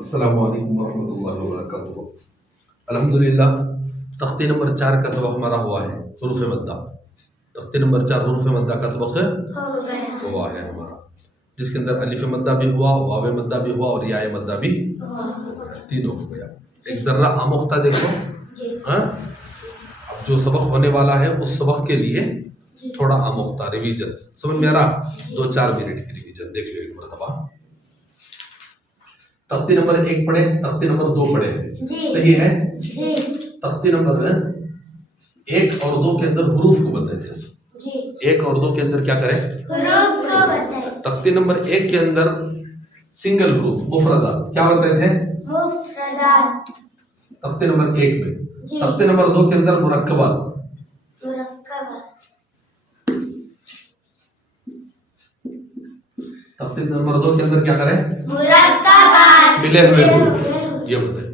अस्सलामु अलैकुम वरहमतुल्लाहि वबरकातुहू। अल्हम्दुलिल्लाह, तख्ती नंबर 4 का सबक हमारा हुआ है हुरूफ मद्दा। तख्ती नंबर 4 हुरूफ मद्दा का सबक हुआ है हमारा, जिसके अंदर अलिफ मद्दा भी हुआ, वाव मद्दा भी हुआ और या मद्दा भी तीनों हो गया। एक जर्रा आमुख्ता देखो। हाँ, अब जो सबक होने वाला है उस सबक के लिए थोड़ा आमुख्ता रिवीजन समझ में आ रहा। 2-4 मिनट की रिवीजन देख लो एक मरतबा। तख्ती नंबर 1 पढ़े, तख्ती नंबर 2 पढ़े, सही है जी। तख्ती नंबर 1 और 2 के अंदर हुरूफ को बताए थे जी। 1 और 2 के अंदर क्या करें, हुरूफ को बताए। तख्ती नंबर 1 के अंदर सिंगल हुरूफ मुफरदात क्या बताए थे, मुफरदात तख्ती नंबर 1 में। तख्ती नंबर 2 के अंदर मुरक्कबात, तख्ती नंबर 2 के अंदर क्या करें, मुरक्कबात मिले हुए हुरूफ ये बताए।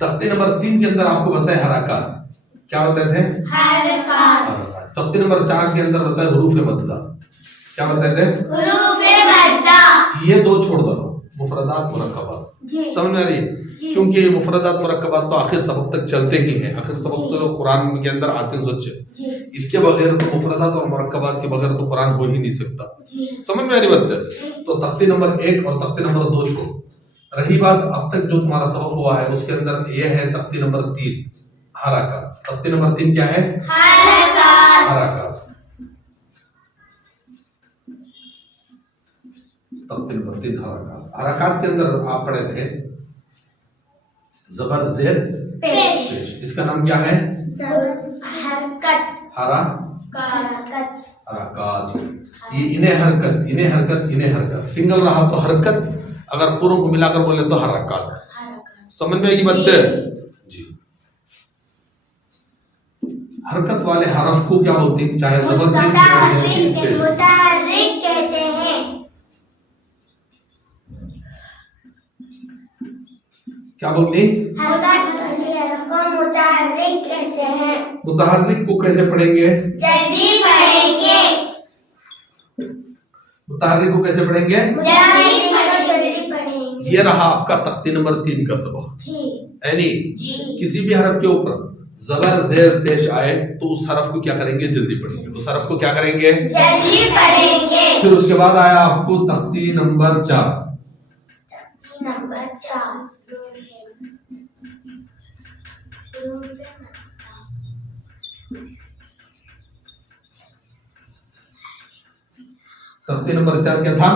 तख्ती नंबर 3 के अंदर आपको बताए हरकत, क्या बताए थे, हरकत। तख्ती नंबर 4 के अंदर बताए हुरूफ मद्दा, क्या बताए थे, हुरूफ मद्दा। ये 2 छोड़ दो, मुफरदात मुरक्कबात समझ में आ रही है। क्योंकि ये मुफरदात मुरक्कबात तो आखिर सबक तक चलते ही हैं। आखिर सबक तो कुरान के अंदर आते हैं, सोचे इसके बगैर तो मुफरदात और मुरक्कबात के बगैर तो कुरान हो ही नहीं सकता। समझ में आ रही बात। तो तख्ती नंबर 1 और तख्ती नंबर 2 छोड़। रही बात अब तक जो तुम्हारा सबक हुआ है उसके अंदर ये है तख्ती नंबर 3 हरकत। तख्ती नंबर 3 क्या है, हरकत। तख्ती नंबर 3 हरकत। हरकत के अंदर आप पढ़े थे जबर जेर पेश। इसका नाम क्या है, हरकत, हरकत। ये इन्हें हरकत, इन्हें हरकत, इन्हें हरकत। सिंगल रहा तो हरकत, अगर पूरों को मिलाकर बोले तो हरकत। समझ में आएगी बात जी। हरकत वाले हरफ को क्या बोलते हैं, चाहे जबर मुतहर्रिक कहते हैं। क्या बोलते हैं, हरफ को मुतहर्रिक कहते हैं। मुतहर्रिक को कैसे पढ़ेंगे, जल्दी पढ़ेंगे। मुतहर्रिक को कैसे पढ़ेंगे, जल्दी पढ़ेंगे। ये रहा आपका तख्ती नंबर 3 का सबक। यानी किसी भी हरफ के ऊपर जबर जेर पेश आए तो उस हरफ को क्या करेंगे, जल्दी पढ़ेंगे। उस हरफ को क्या करेंगे, जल्दी पढ़ेंगे। फिर उसके बाद आया आपको तख्ती नंबर 4। तख्ती नंबर 4 तख्ती नंबर 4 क्या था,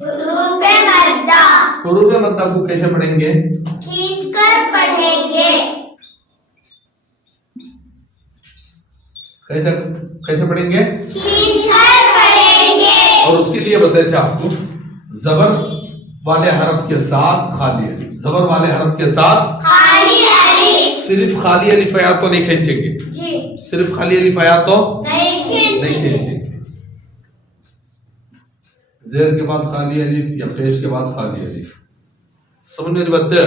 हुरूफ मद्दा। हुरूफ मद्दा को कैसे पढ़ेंगे, खींचकर पढ़ेंगे। कैसे कैसे पढ़ेंगे, खींचकर पढ़ेंगे। और उसके लिए बताए थे आपको जबर वाले हरफ के साथ खाली अलिफ, जबर वाले हरफ के साथ खाली अलिफ। सिर्फ खाली अलिफ आया तो नहीं खींचेंगे जी। सिर्फ खाली अलिफ आया तो नहीं खींचेंगे। जेर के बाद खाली अलिफ या पेश के बाद खाली अलिफ। समझ में बात है।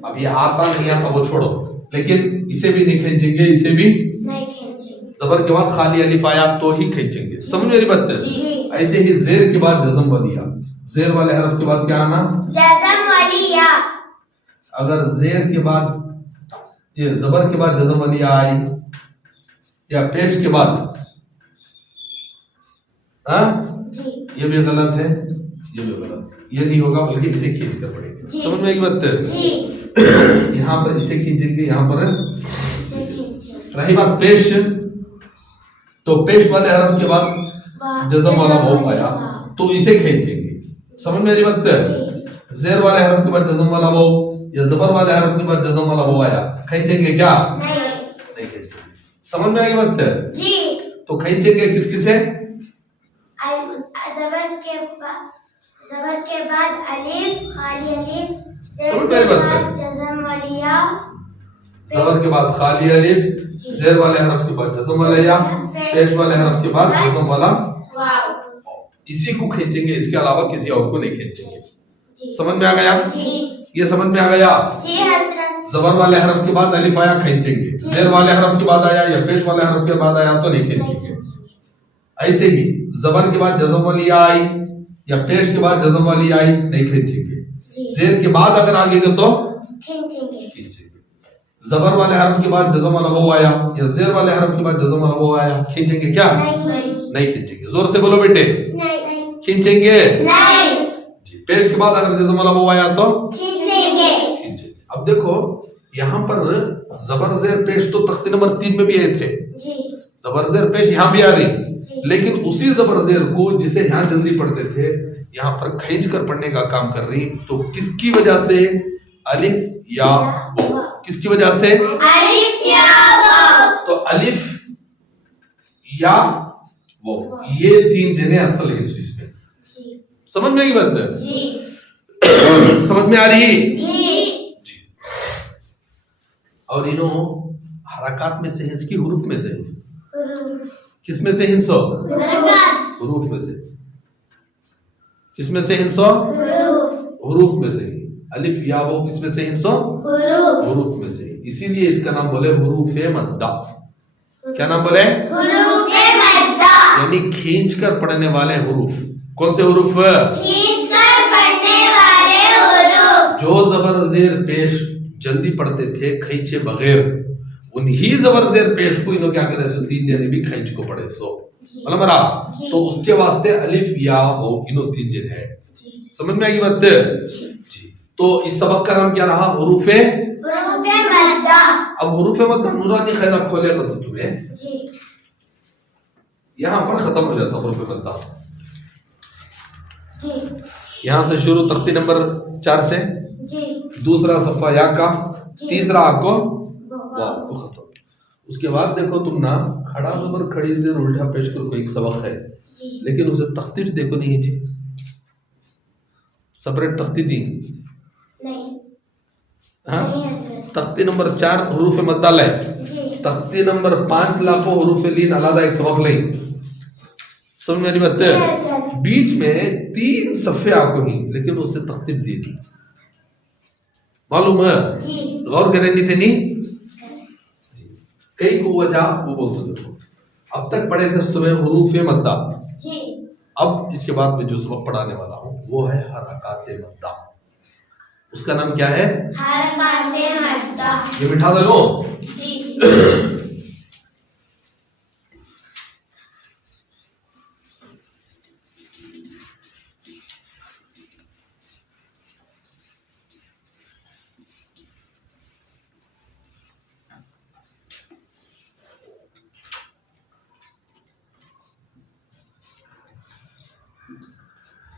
अब ये आता नहीं आता वो छोड़ो, लेकिन इसे भी नहीं खींचेंगे, इसे भी नहीं खींचेंगे। जबर के बाद खाली अलिफ आया तो ही खींचेंगे। समझ में बात है। ऐसे ही जेर के बाद जज़म वाली या, जेर वाले हरफ के बाद क्या आना, जज़म वाली या। अगर जेर के बाद ये जबर के बाद जज़म वाली आई या पेश के बाद, ये भी गलत है, ये भी गलत है। ये नहीं होगा, बल्कि इसे खींच कर पड़ेगा। समझ में आएगी बात है। यहाँ पर इसे खींचेंगे, यहाँ पर रही बात पेश, तो पेश वाले हरफ के बाद जज़म वाला वाव आया तो इसे खींचेंगे। समझ में आ रही बात है। जेर वाले हरफ के बाद जज़म वाला वाव या जबर वाले हरफ के बाद जज़म वाला वाव आया, खींचेंगे क्या, नहीं खींचेंगे। समझ में आ रही बात है जी। तो खींचेंगे किस किसे, जबर के बाद अलिफ, खाली अलिफ, जेर के बाद जज़म वाली या, जबर के बाद खाली अलिफ, जेर वाले हरफ के बाद जज़म वाला या, पेश वाले हरफ के बाद जज़म वाला वाव। इसी को खींचेंगे, इसके अलावा किसी और को नहीं खींचेंगे। समझ में आ गया, ये समझ में आ गया जी हज़रत। जबर वाले हरफ के बाद अलिफ आया खींचेंगे, जेर वाले हरफ के बाद आया या पेश वाले हरफ के बाद आया तो नहीं खींचेंगे। ऐसे ही जबर के बाद जज़म वाली आई या पेश के बाद जज़म वाली आई नहीं खींचेंगे। जेर के बाद अगर आगे तो खींचेंगे। जबर वाले हर्फ के बाद जज़म वाला वो आया या जेर वाले हर्फ के बाद जज़म वाला वो आया, खींचेंगे क्या? नहीं खींचेंगे। जोर से बोलो बेटे, खींचेंगे जी। पेश के बाद अगर जज़म वाला वो आया तो खींचेंगे। अब देखो यहाँ पर जबर जेर पेश तो तख्ती नंबर 3 में भी आए थे, जबर जेर पेश यहाँ भी आ रही, लेकिन उसी जबर जेर को जिसे यहाँ जल्दी पढ़ते थे यहाँ पर खींच कर पढ़ने का काम कर रही। तो किसकी वजह से? अलिफ या वो। किसकी वजह से? अलिफ या वो। तो अलिफ या वो, ये 3 जने असल है इसमें। समझ में आई बात है? समझ में आ रही? जी। और इनो हरकत में से हिंस की हुरूफ में से, किस में से हिंसो? हुरूफ में से। किस में से हिंसो? हुरूफ में से। अलिफ या वो किस में से हिंसो? हुरूफ में से। इसीलिए इसका नाम बोले हुरूफे मद्दा। क्या नाम बोले? हुरूफे मद्दा, यानी खींच कर पढ़ने वाले हुरूफ। कौन से हुरूफ? खींच कर पढ़ने वाले हुरूफ। जो जबर जेर पेश जल्दी पढ़ते थे खींचे बगैर, उन्हीं जबर जेर पेश को इन्हों क्या करे? सो 3 जने भी खींच को पढ़े सो मतलब मरा। तो उसके वास्ते अलिफ या वो इन्हों 3 जने है। समझ में आई बात? जी। तो इस सबक का नाम क्या रहा? हुरूफे मद्दा। अब हुरूफे मद्दा नूरानी खैरा खोलेगा तो तुम्हें यहाँ पर खत्म हो जाता हुरूफे मद्दा। यहाँ से शुरू तख्ती नंबर 4 से, दूसरा सफा या का, तीसरा आको वाव को खत्म। उसके बाद देखो तुम ना खड़ा जबर खड़ी जेर उल्टा पेश कर कोई सबक है, लेकिन उसे तख्ती देखो नहीं जी, सेपरेट तख्ती दी नहीं। हाँ? तख्ती नंबर 4 हुरूफ मद्दा ले, तख्ती नंबर 5 लापो हुरूफ लीन अलग एक सबक ले। समझ मेरी बात है? बीच में 3 सफ़े आपको ही, लेकिन उससे तख्तीब दी थी, मालूम है? गौर करें नहीं थे नहीं कई को वजह वो बोलते देखो। अब तक पढ़े थे तुम्हें हुरूफ मद्दा। अब इसके बाद में जो सबक पढ़ाने वाला हूँ वो है हरकत मद्दा। उसका नाम क्या है? हरकत मद्दा। ये बिठा दे लो।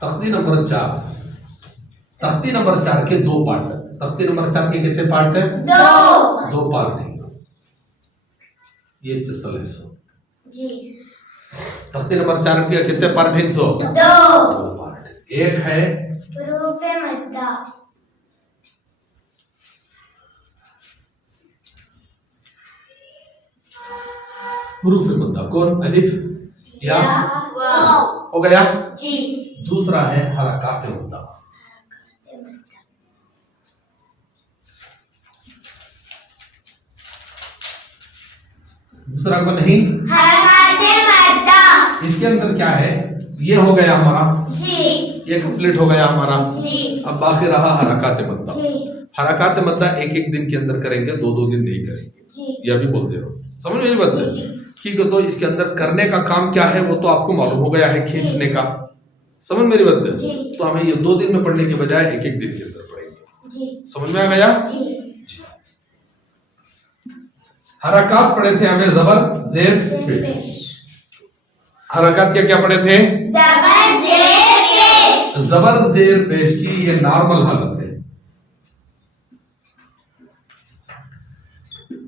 तख्ती नंबर 4, तख्ती नंबर 4 के 2 पार्ट। तख्ती नंबर 4 के कितने पार्ट है? 2 पार्ट है। ये चसल है सो जी। तख्ती नंबर 4 के कितने पार्ट हैं? 2 पार्ट। एक है हुरूफे मद्दा, हुरूफ मद्दा। कौन? अलिफ या वाव। हो गया जी। दूसरा है हरकत मद्दा। दूसरा को नहीं, हरकत मद्दा। इसके अंदर क्या है? ये हो गया हमारा जी, ये कंप्लीट हो गया हमारा जी। अब बाकी रहा हरकत मद्दा। जी, हरकत मद्दा एक दिन के अंदर करेंगे, 2 दिन नहीं करेंगे जी। ये भी बोलते रहो। समझ मेरी बात है? ठीक है। तो इसके अंदर करने का काम क्या है वो तो आपको मालूम हो गया है, खींचने का। समझ मेरी बात है? तो हमें ये 2 दिन में पढ़ने के बजाय एक दिन के अंदर पढ़ेंगे। समझ में आ गया? हरकत पढ़े थे हमें जबर जेर पेश। हरकत क्या पढ़े थे? जबर जेर पेश। जबर जेर पेश की ये नॉर्मल हालत है।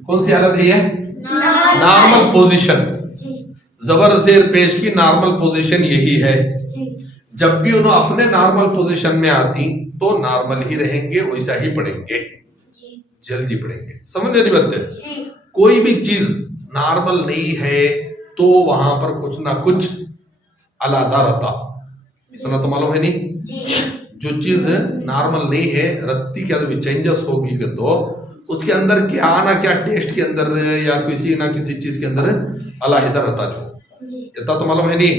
कौन सी हालत है ये? Normal position. जबर जेर पेश की नॉर्मल पोजीशन यही है। जब भी उन्होंने अपने नॉर्मल पोजीशन में आती तो नॉर्मल ही रहेंगे, वैसा ही पढ़ेंगे, जल्दी पढ़ेंगे। समझ रही बात है? कोई भी चीज नॉर्मल नहीं है तो वहां पर कुछ ना कुछ अलादा रहता, इतना तो मालूम है नहीं? जो चीज नॉर्मल नहीं है रत्ती क्या तो चेंजेस होगी तो उसके अंदर क्या ना क्या टेस्ट के अंदर या किसी ना किसी चीज के अंदर अलाहिदा रहता, जो इतना तो मालूम है नहीं?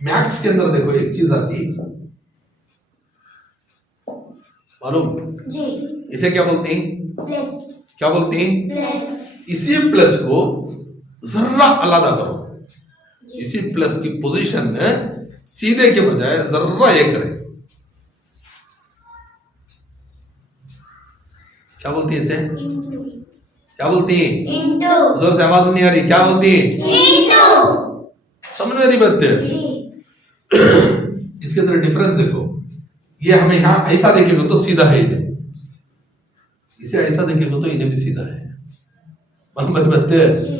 मैथ्स के अंदर देखो एक चीज आती मालूम? जी इसे क्या बोलते हैं? प्लस क्या बोलते हैं? प्लस इसी प्लस को जरा अलग करो, जी इसी प्लस की पोजीशन में सीधे के बजाय जरा ये करें। क्या बोलती है इसे? इंटू क्या बोलती है? इंटू जोर से आवाज नहीं आ रही, क्या बोलती है? इंटू समझ में आ रही बात है? जी इसके अंदर डिफरेंस देखो, ये हमें यहाँ ऐसा देखेगा तो सीधा है इन्हें, इसे ऐसा देखेगा तो इन्हें भी सीधा है, मालूम है बात है? जी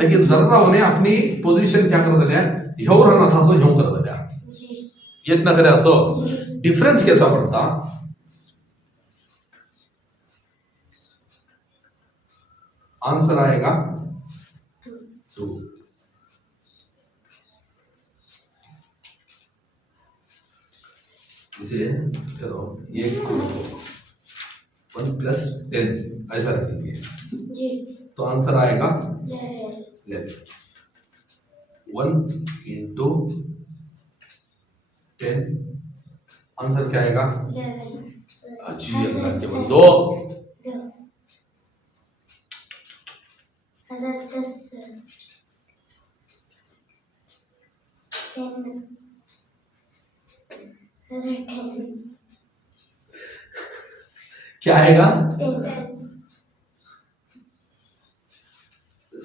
लेकिन जरा उन्हें अपनी पोजीशन क्या कर दिया, ह्यो रहना था सो ह्यो कर दिया, जी ये इतना करे सो जी डिफरेंस कितना पड़ता? आंसर आएगा 2। इसे करो, ये 1 + 10 ऐसा रखेंगे जी तो आंसर आएगा 11 1 × 10, आंसर क्या आएगा? 11 जी अल्लाह के बंदो, 10 क्या आएगा? 10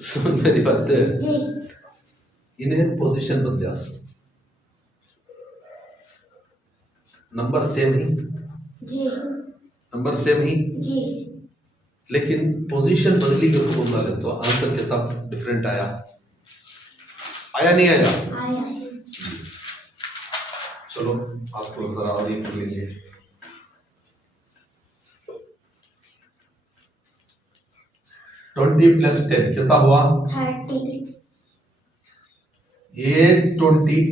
समझ मेरी बात है? जी इन्हें पोजीशन बदलिया, नंबर सेम ही, जी नंबर सेम ही, जी लेकिन पोजीशन बदली के रूप में ले तो आंसर कितना डिफरेंट आया? आया नहीं आया? आया चलो आपको जरा और ये कर लेंगे। 20 + 10 कितना हुआ? 30 ये 20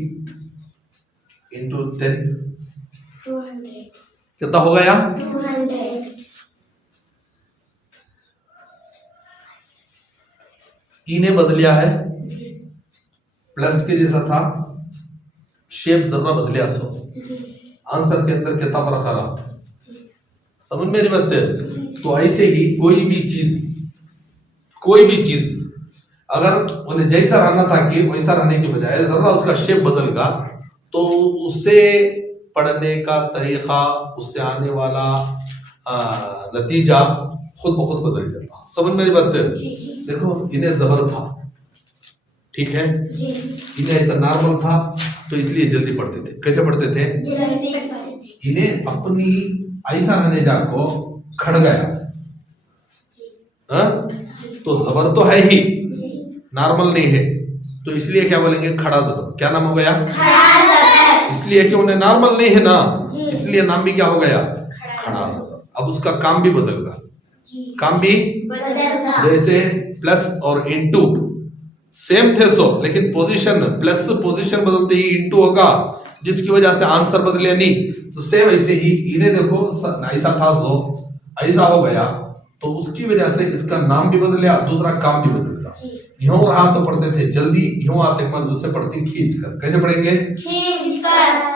× 10 200 कितना हो गया? 200 इन्हें बदलिया है, जी प्लस के जैसा था, शेप जरा बदलिया सो जी आंसर के अंदर कितना फर्क आ रहा? जी समझ मेरी बात है? तो ऐसे ही कोई भी चीज अगर उन्हें जैसा रहना था कि वैसा रहने के बजाय जरा उसका शेप बदल गया तो उससे पढ़ने का तरीका, उससे आने वाला नतीजा खुद ब खुद बदल जाता। समझ मेरी बात है? जी देखो इन्हें जबर था, ठीक है, जी इन्हें ऐसा नॉर्मल था तो इसलिए जल्दी पढ़ते थे। कैसे पढ़ते थे? जल्दी पढ़ते इन्हें अपनी ऐसा रहने जाको खड़ गया, हाँ? तो जबर तो है ही, जी नॉर्मल नहीं है, तो इसलिए क्या बोलेंगे? खड़ा जबर। क्या नाम हो गया? खड़ा जबर इसलिए कि उन्हें नॉर्मल नहीं है ना, जी। इसलिए नाम भी क्या हो गया? खड़ा खड़ा जबर। अब उसका काम भी बदल गया, जी काम भी बदलता जैसे प्लस और इनटू सेम थे सो, लेकिन पोजीशन प्लस पोजीशन बदलते ही इनटू होगा, जिसकी वजह से आंसर बदले नहीं। तो सेम ऐसे ही इन्हें देखो ऐसा था सो ऐसा हो गया, तो उसकी वजह से इसका नाम भी बदला, दूसरा काम भी बदल गया। जी यूं रहा तो पढ़ते थे जल्दी, यूं आते मन उससे पढ़ते खींच कर। कैसे पढ़ेंगे? खींच कर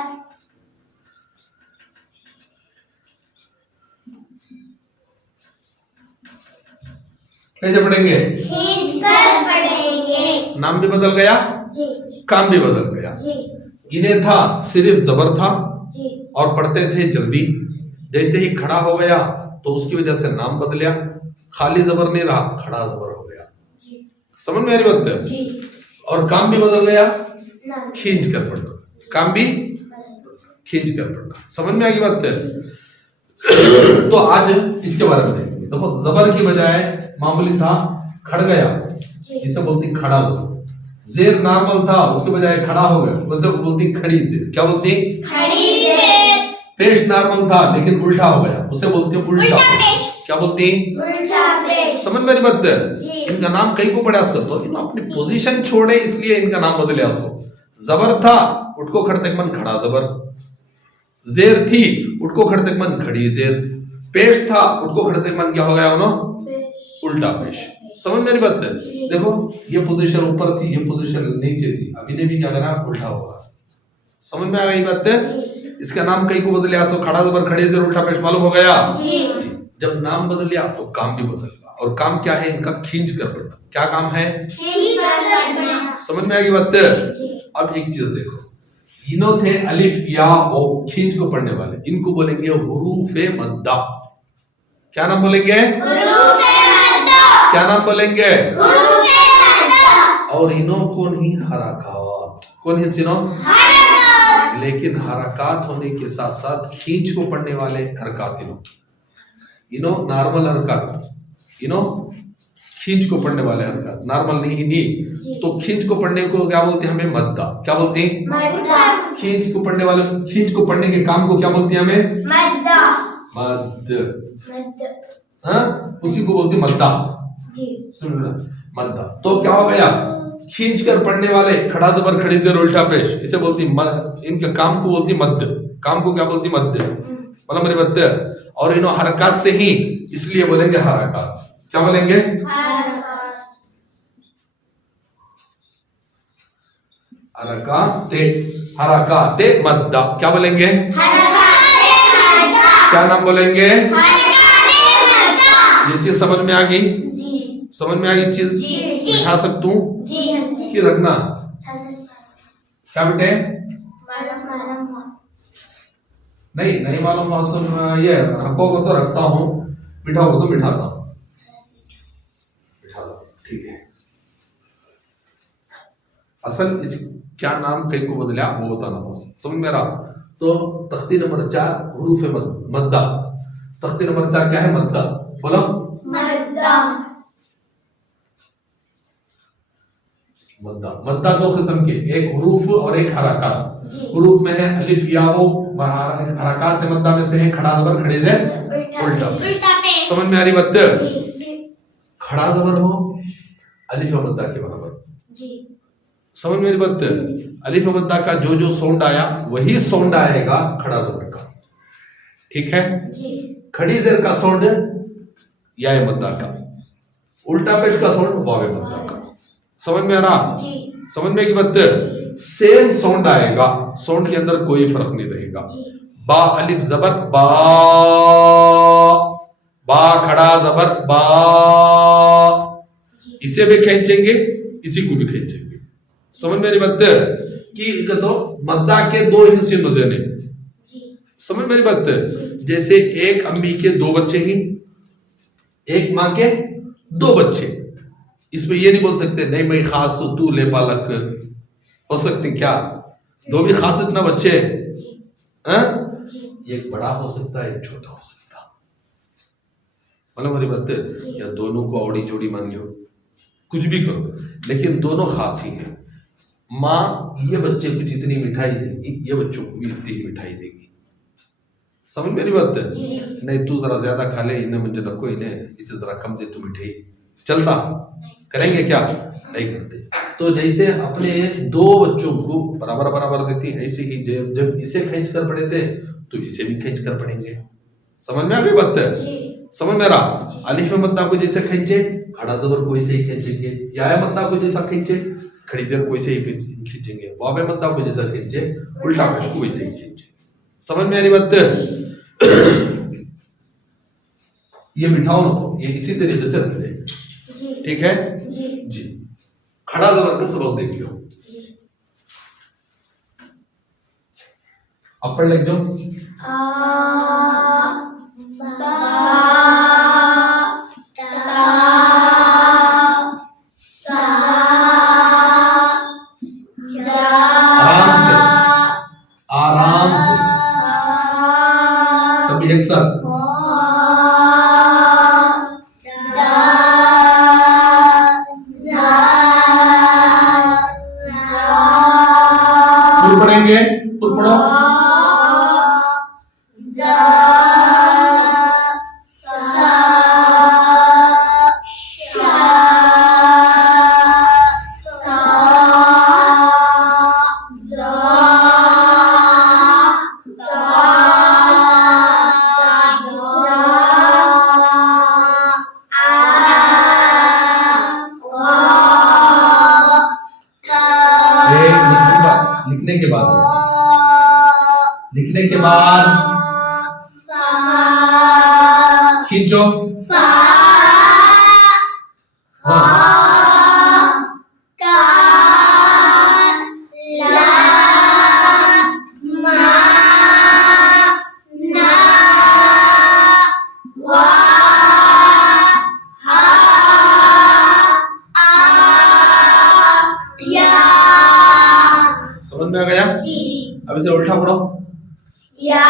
कैसे पढ़ेंगे? खींच कर पढ़ेंगे नाम भी बदल गया, जी काम भी बदल गया। जी इन्हें था सिर्फ जबर था जी और पढ़ते थे जल्दी, जैसे ही खड़ा हो गया तो उसकी वजह से नाम बदलिया, खाली जबर नहीं रहा, खड़ा जबर हो गया। जी समझ में आ रही बात है? जी और काम भी बदल गया, ना खींच कर पढ़ना, काम भी खींच कर पढ़ना। समझ में आ गई बात है? तो आज इसके बारे में देखेंगे। देखो जबर की बजाय मामूली था, खड़ गया, जी इसे बोलती खड़ा जबर। जेर नॉर्मल था, उसके बजाय खड़ा हो गया, मतलब बोलती खड़ी जेर। क्या बोलती? खड़ी जेर। पेश नॉर्मल था लेकिन उल्टा हो गया, उसे बोलती उल्टा पेश। क्या बोलती? उल्टा पेश। समझ मेरी बात है? जी। इनका नाम कई को पढ़ा सकते हो, इन्होंने अपनी पोजीशन छोड़े इसलिए इनका नाम बदले। जबर था, उठको खड़ते मन खड़ा जबर। जेर थी, उठको खड़ते मन खड़ी जेर। पेश था, उठको खड़ते मन क्या हो गया उन्होंने? उल्टा पेश। समझ मेरी बात है? देखो ये पोजीशन ऊपर थी, ये पोजीशन नीचे थी, अब इन्हें भी क्या करना? उल्टा होगा। समझ में आ गई बात है? इसका नाम कई को बदल लिया सो खड़ा जबर खड़े जबर उल्टा पेश मालूम हो गया। जी। जब नाम बदल लिया तो काम भी बदल गया। और काम क्या है इनका? खींच कर पढ़ना। क्या काम है? खींच कर पढ़ना। समझ में आ गई बात? अब एक चीज देखो, इनो थे अलिफ या ओ खींच को पढ़ने वाले, इनको बोलेंगे हुरूफे मद्दा। क्या नाम बोलेंगे? हुरूफे मद्दा। क्या नाम बोलेंगे? हुरूफे मद्दा। और इनो कौन ही हरकत, कौन ही सिनो हरकत। लेकिन हरकत होने के साथ साथ खींच को पढ़ने वाले हरकत इनो नॉर्मल हरकत, इनो खींच को पढ़ने वाले हरकत, नॉर्मल नहीं। तो खींच को पढ़ने को क्या बोलते हैं? हमें मद्दा। क्या बोलते हैं? मद्दा। खींच को पढ़ने वाले, खींच को पढ़ने के काम को क्या बोलते हैं? हमें मद्दा। मद्द। मद्दा। हाँ, उसी को बोलते हैं मद्दा। जी। सुन मद्दा। तो क्या हो गया? खींच कर पढ़ने वाले, खड़ा जबर खड़ी जबर उल्टा पेश, इसे बोलती इनके काम को बोलती मद्द। काम को क्या बोलती? मद्द। मतलब मेरे मद्द। और इन्हों हरकत से ही इसलिए बोलेंगे हरकत। क्या बोलेंगे? हरकते। हरकते मद्दा। क्या बोलेंगे? क्या नाम बोलेंगे? ये चीज समझ में आ गई? जी। समझ में आ गई चीज? जी। बिठा सकता हूँ जी। कि रखना? क्या बेटे? नहीं नहीं मालूम मौसम, ये रखोगे तो रखता हूँ, बिठाओगे तो बिठाता हूँ। बिठा दो, ठीक है। असल इस क्या नाम कई को बदला वो बताना था, समझ में रहा? तो तख्ती नंबर 4 हुरूफ मद्दा। तख्ती नंबर 4 क्या है? मद्दा। बोलो मद्दा। मद्दा। मद्दा दो किस्म के, एक हुरूफ और एक हरकत। जी। हुरूफ में है अलिफ या वो, हरकत मद्दा में से है खड़ा जबर खड़े से उल्टा। समझ में आ रही बात? खड़ा जबर हो अलिफ मद्दा के बराबर। जी। समझ में आ रही बात? अलिफ मद्दा का जो जो साउंड आया वही साउंड आएगा खड़ा जबर का। ठीक है? जी। खड़ी जर का साउंड या मद्दा का, उल्टा पेश का साउंड वावे मद्दा का। समझ में आ रहा? जी। समझ में की बात? सेम साउंड आएगा, साउंड के अंदर कोई फर्क नहीं रहेगा। बा अलिफ जबर बा, बा खड़ा जबर बा, इसे भी खींचेंगे, इसी को भी खींचेंगे। समझ मेरी बात? कि तो मद्दा के दो हिस्से नजर। समझ मेरी बात? जैसे एक अम्मी के 2 बच्चे ही, एक माँ के 2 बच्चे। इसमें ये नहीं बोल सकते नहीं मैं खास तू ले पालक, हो सकते क्या? 2 भी खास इतना बच्चे हैं? एक बड़ा हो सकता है, एक छोटा हो सकता। मतलब मेरी बात? या दोनों को औड़ी जोड़ी मान लो, कुछ भी करो, लेकिन दोनों खास ही हैं। माँ ये बच्चे को जितनी मिठाई देगी, ये बच्चों को भी इतनी मिठाई देगी। समझ मेरी बात? नहीं तू जरा ज्यादा खा ले, इन्हें मुझे नको, इन्हें इसे जरा कम दे तू मिठाई, चलता? करेंगे क्या? नहीं करते। तो जैसे अपने 2 बच्चों को बराबर बराबर देती है, ऐसे ही जब इसे खींच कर पढ़े थे तो इसे भी खींच कर पढ़ेंगे। समझ में आ गई बात? समझ में रहा? अलिफ मद्दा को जैसे खींचे, खड़ा जबर को ऐसे ही खींचेंगे। या मद्दा को जैसा खींचे, खड़ी जबर को ऐसे ही खींचेंगे। वावे मद्दा को जैसा खींचे, उल्टा पेश को वैसे ही खींचेंगे। समझ में आ रही बात? ये बिठाओ ना, ये इसी तरीके से रख दे। ठीक है जी। खड़ा जबर का सबक देख लो। अब पढ़ लिख जाओ। आराम से सभी एक साथ। पढ़ेंगे तो पढ़ो। लिखने के के बाद खींचो। समझ में आ गया? अब इसे उल्टा पढ़ो। या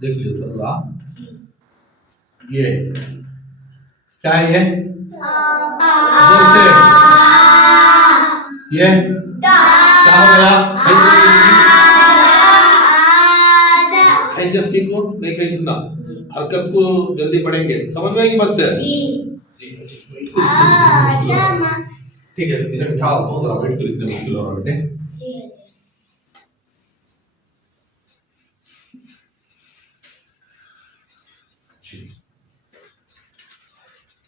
देख लियो थोड़ा। ये क्या है? ये जोर से। ये क्या हो गया? स्पीड को नहीं खींचना, हरकत को जल्दी पढ़ेंगे। समझ में आएगी बात? जी ठीक है, इसे उठाओ। बहुत सारा वेट को लिखने मुश्किल हो रहा है बेटे।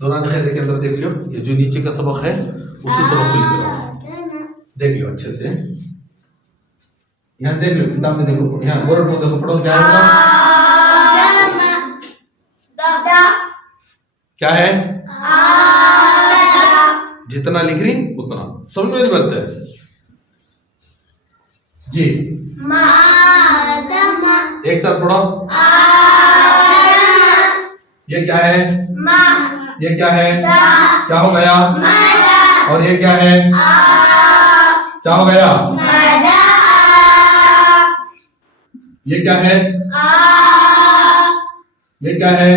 दौरान क़ायदे के अंदर देख लियो, ये जो नीचे का सबक है उसी सबक को लिख रहा हूं। देख लियो अच्छे से, यहाँ देख लियो, किताब में देखो, यहाँ बोर्ड पर देखो, पढ़ो क्या है? क्या है? जितना लिख रही उतना। समझ में नहीं बनता है जी। एक साथ पढ़ो। ये क्या है? ये क्या है? क्या हो गया? और ये क्या है? क्या हो गया? ये क्या है? ये क्या है?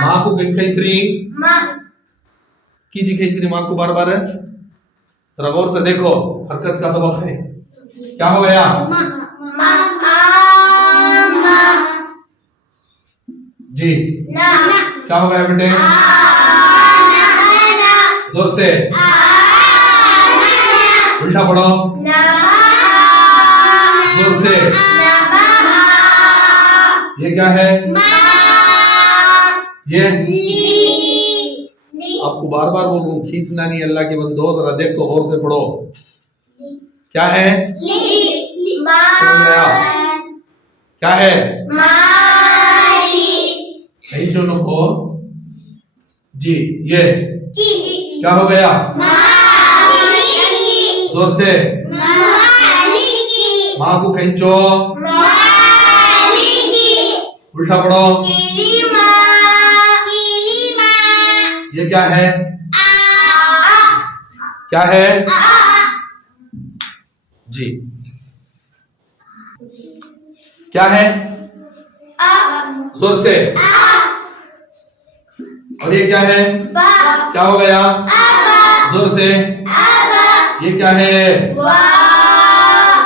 माँ को खींच रही, कीजिए खींच रही माँ को बार बार। जरा गौर से देखो, हरकत का सबक है। क्या हो गया? जी क्या हो गया बेटे? जोर से उल्टा पढ़ो। जोर से। ये क्या है? ये आपको बार बार बोल रहा हूँ, खींचना नहीं। अल्लाह के बंदो जरा देखो, गौर से पढ़ो। क्या है? क्या है? खींचो को जी। ये क्या हो गया? जोर से माँ को खींचो। उल्टा पढ़ो। ये क्या है? क्या है? जी क्या है? जोर से। और ये क्या है? क्या हो गया? जोर से। ये क्या है?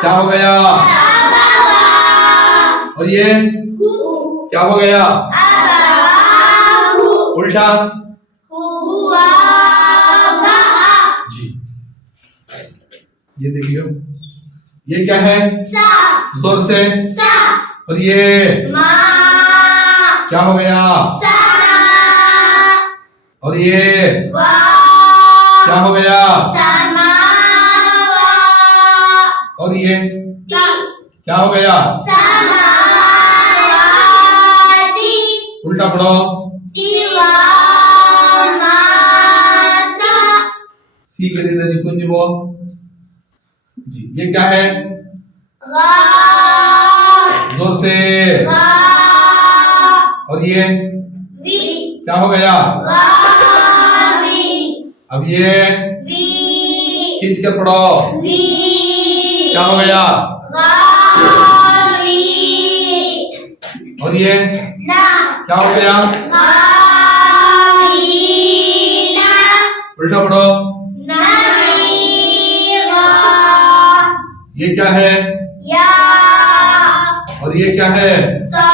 क्या हो गया? और ये क्या हो गया? उल्टा जी। ये देखिए, ये क्या है? जोर से। और ये क्या हो गया? और ये क्या हो गया? और ये क्या हो गया? उल्टा पढ़ो। सी करी जी जी ये क्या है? गा जोर से। गा और ये वी क्या हो गया? गावी अब ये वी खींच कर पढ़ो। वी क्या हो गया? गावी और ये ना क्या हो गया? गावीना उल्टा पढ़ो। नवीगा ये क्या है? या और ये क्या है? सा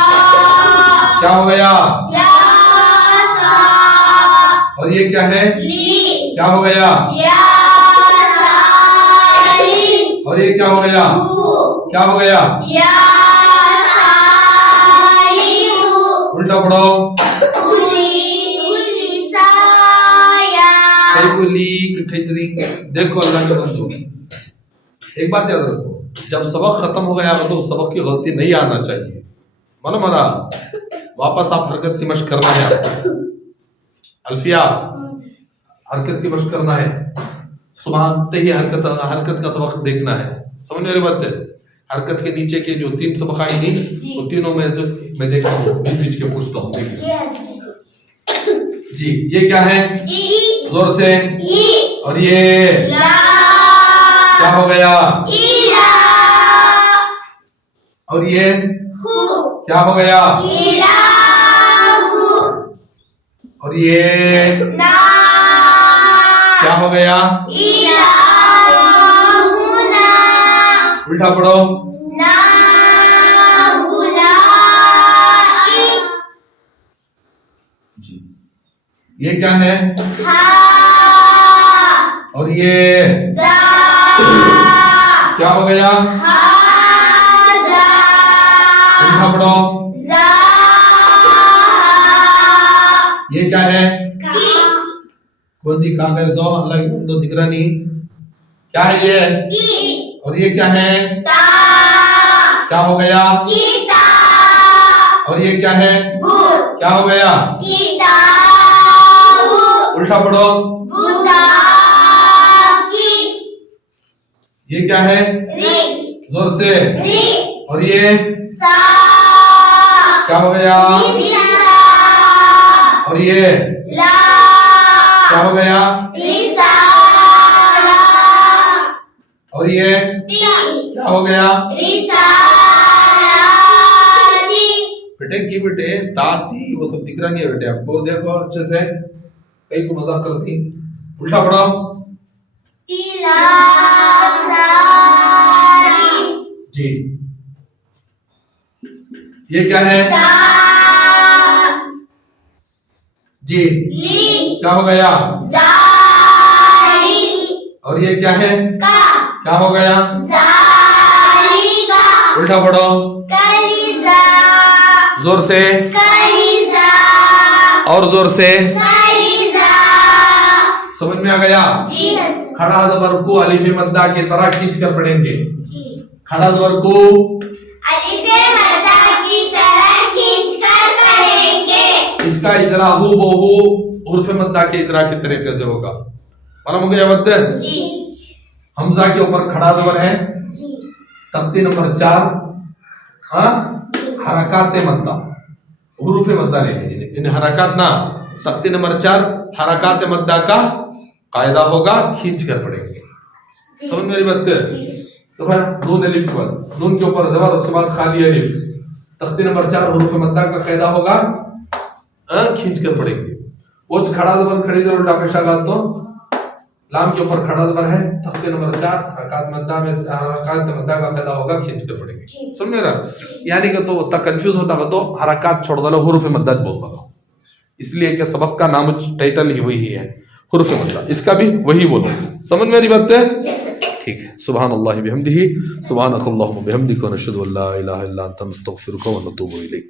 क्या हो गया? या सा और ये क्या है? ली क्या हो गया? या साली और ये क्या हो गया? बू क्या हो गया? या साली बू उल्टा पढ़ो। उली उली साया देखो अल्लाह के बंदो, एक बात याद रखो, जब सबक खत्म हो गया तो उस सबक की गलती नहीं आना चाहिए। मानो मरा वापस आप हरकत की मशक करना है। आपको अल्फिया हरकत की मशक करना है। सुबह आते ही हरकत का सबक देखना है। समझ मेरी बात है? हरकत के नीचे के जो 3 सबक आएंगी वो तीनों में जो मैं देखता हूँ बीच के पूछता हूँ। जी ये क्या है? ई जोर से। ई और ये ला क्या हो गया? इला और ये हु क्या हो गया? इलाहु और ये ना क्या हो गया? इलाहुना उल्टा पढ़ो। ना बुलाई जी ये क्या है? हा और ये जा क्या हो गया? हाजा उल्टा पढ़ो। जा ये क्या है? की कौन सी कागज हो? अल्लाह की बंदो दिख रहा नहीं। क्या है ये? की और ये क्या है? ता क्या हो गया? कीता और ये क्या है? बुर क्या हो गया? किताबु उल्टा पढ़ो। बुता की ये क्या है? री जोर से। री और ये सा क्या हो गया? लिसा और ये ला क्या हो गया? रिसाला और ये ती क्या हो गया? रिसालाती बेटे की बेटे ताती वो सब दिख रहा नहीं है बेटे आपको। देखो अच्छे से, कहीं को मजाक करती। उल्टा पढ़ो। तिलासारी जी ये क्या है? सा जी ली क्या हो गया? जारी और ये क्या है? का क्या हो गया? जालिका उल्टा पढ़ो। कलिजा जोर से। कलिजा और जोर से। कलिजा समझ में आ गया? जी हसन खड़ा जबर को अलिफ मद्दा की तरह खींच कर पढ़ेंगे। जी खड़ा जबर को अलिफे मद्दा की तरह खींचकर पढ़ेंगे। इसका इजरा हु बहु उर्फ मद्दा के इजरा के तरीके से होगा। मालूम हो गया बात? जी हमजा के ऊपर खड़ा जबर है। जी तख्ती नंबर 4 हरकात मद्दा, हुरूफ मद्दा नहीं, इन हरकात ना। तख्ती नंबर 4 हरकात मद्दा का कायदा होगा, खींच कर पढ़ेंगे। समझ मेरी बात? तो फिर नून अलिफ के बाद नून के ऊपर जबर, उसके बाद खाली अलिफ। तख्ती नंबर 4 हुरूफ मद्दा का कायदा होगा, खींच कर पढ़ेंगे। वो खड़ा जबर खड़ी जबर उल्टा पेशा गा तो लाम के ऊपर खड़ा जबर है। तख्ते नंबर 4 हरकात मद्दा में हरकात मद्दा का कायदा होगा, खींच कर पढ़ेंगे। समझ रहा? यानी कि तो उतना कंफ्यूज होता है तो हरकात छोड़ दो, हुरूफ मद्दा बोल दो। इसलिए कि सबक का नाम टाइटल ही वही है, हुरूफ मद्दा। इसका भी वही बोलो। समझ मेरी बात है? ठीक है। सुभान अल्लाह बिहम्दिही, सुभानक अल्लाहुम्मा बिहम्दिका, नशहदु अल्ला इलाहा इल्ला अंता, नस्तगफिरुका व नतूबु इलैक।